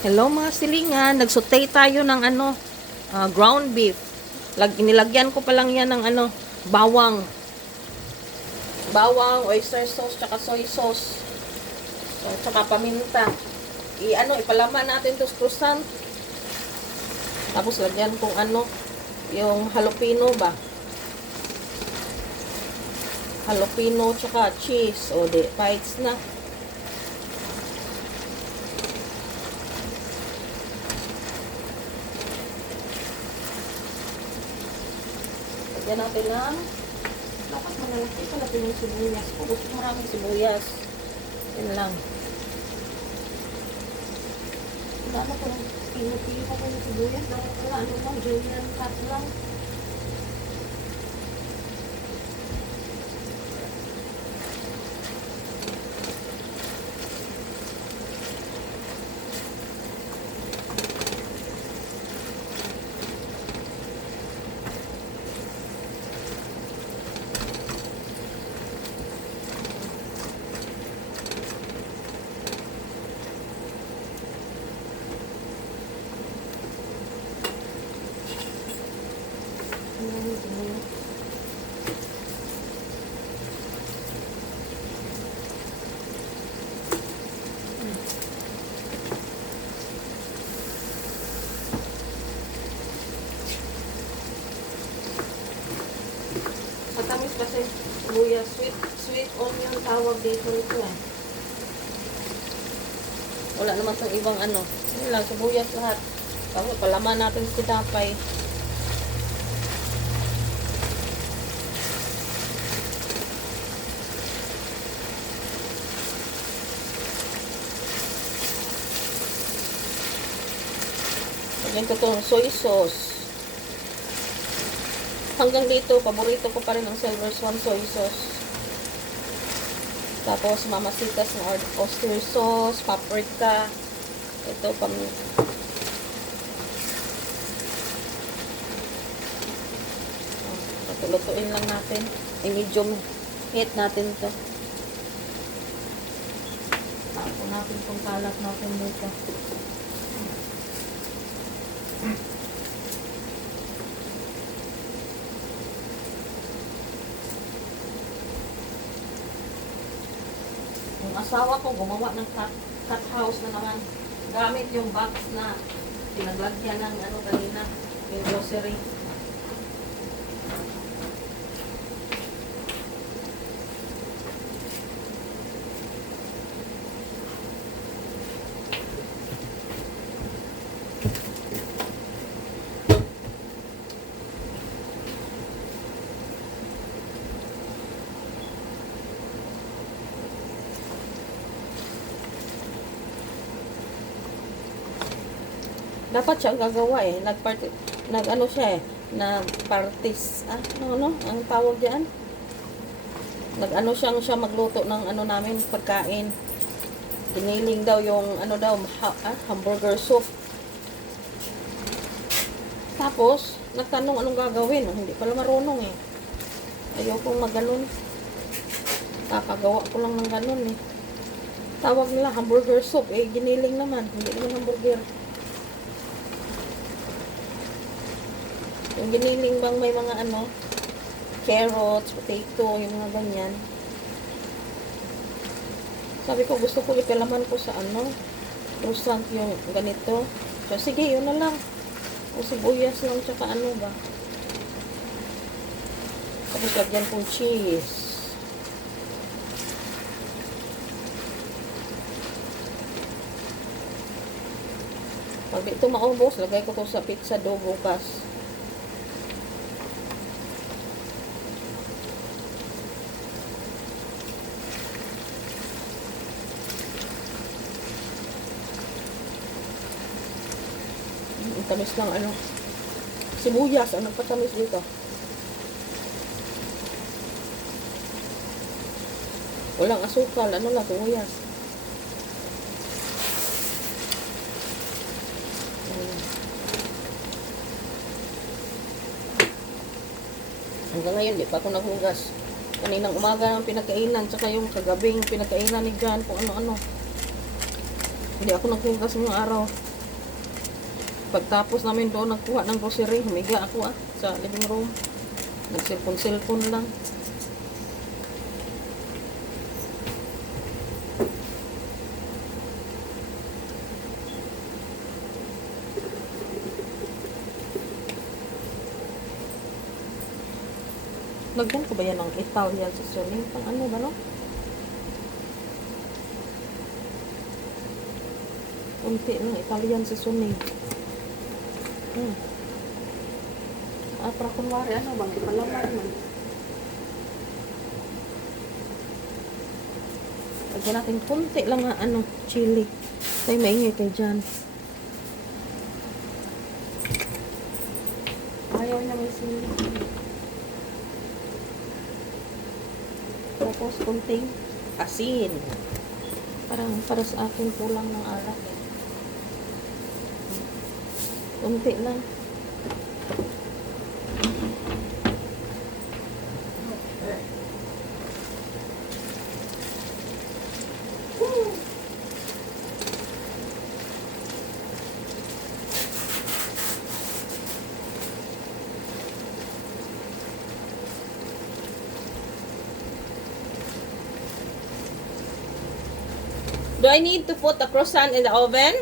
Hello mga silingan, nagsutay tayo ng ground beef. Nilagyan ko pa lang yan ng bawang. Bawang, oyster sauce, tsaka soy sauce. So, tsaka paminta. Ipalaman natin to sa croissant. Tapos lagyan kong yung jalapeno ba? Jalapeno tsaka cheese. O, bites na. Lagyan natin ng dapat malalaki pala yung sibuyas. Gusto maraming sibuyas. Yan lang. Dapat ko lang pinupili pa ko yung sibuyas. Dapat ko lang julienne cut lang. Matamis kasi sibuyas, sweet onion tawag dito ito eh. Wala naman itong ibang yun lang, sibuyas lahat. Tapos palaman natin si tinapay. Lagyan ko itong soy sauce. Hanggang dito, paborito ko pa rin ang Silver Swan soy sauce. Tapos, mamasitas na oyster sauce, paprika. Ito, patulutuin lang natin. I-medium heat natin to. Tapos natin itong kalat natin dito. Yung asawa ko gumawa ng cut house na naman. Gamit yung box na pinaglagyan ng kanina, yung grocery. Dapat siya gagawa eh. Nag-ano siya eh. Nag-parties. Ang tawag diyan. Nag-ano siya magluto ng namin pagkain. Giniling daw yung hamburger soup. Tapos, nagtanong anong gagawin. Hindi pala marunong eh. Ayokong maganon. Kakagawa ko lang ng ganon eh. Tawag nila hamburger soup. Eh, giniling naman. Hindi naman hamburger. Yung giniling bang may mga carrots, potato, yung mga ganyan. Sabi ko, gusto ko ipalaman ko sa croissant yung ganito. So, sige, yun na lang. O sibuyas lang, tsaka ba. Tapos lagyan kong cheese. Pag ito maubos, lagay ko sa pizza dough bukas. Tamis lang sibuyas ang nagpatamis dito. Walang asukal, lang sibuyas. Hanggang ngayon di pa ako naghugas. Kaninang umaga ang pinagkainan, tsaka yung kagabing pinagkainan ni John kung ano-ano. Hindi ako naghugas ngayong araw. Pagtapos namin doon nagkuha ng grocery, humiga ako sa living room. Nagsilpon-silpon lang. Lagyan ko ba yan ng Italian seasoning? Pang ano ba, no? Unti ng Italian seasoning. Para kunwari, ano bang ipalaman man. Lagyan natin kunti lang nga, ano, chili. Tayo maingay kay Jan. Ayaw niya may sili. Tapos kunting asin. Parang para sa akin kulang ng alak eh. Kunti lang. Do I need to put the croissant in the oven?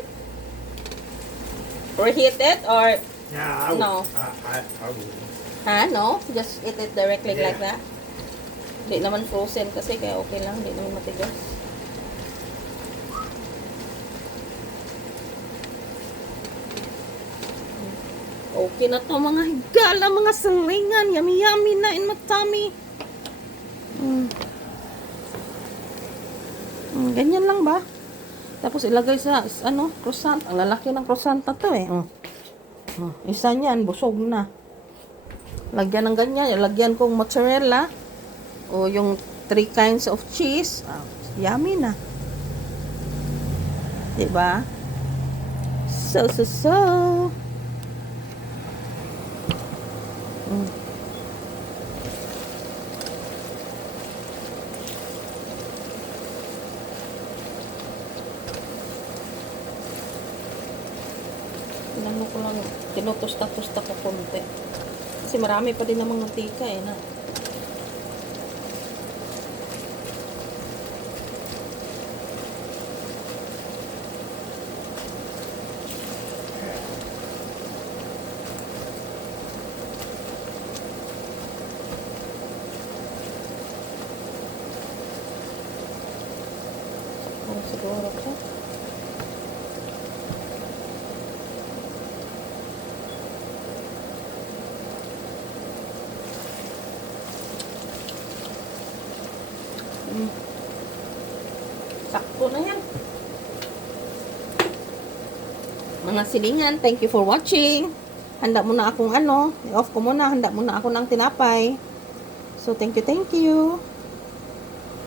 Or heat it? Or Yeah, no? I would. Ha? No? Just eat it directly Yeah. like that? Di naman frozen kasi kaya okay lang. Di naman matigas. Okay na to mga higala, mga salingan. Yummy-yummy na in my tummy. Ganyan lang ba? Tapos ilagay sa ano, croissant. Ang lalaki ng croissant na to eh. Isa niyan, busog na. Lagyan ng ganyan. Lagyan kong mozzarella. O yung 3 kinds of cheese. Yummy na. Diba? So. Tinano ko lang, tinutusta-tusta ko konti. Kasi marami pa din namang mantika eh na. Siguro ko. Sakto na yan. Mga silingan, thank you for watching. Handa muna akong ano, i-off ko muna, handa muna ako ng tinapay. So, thank you.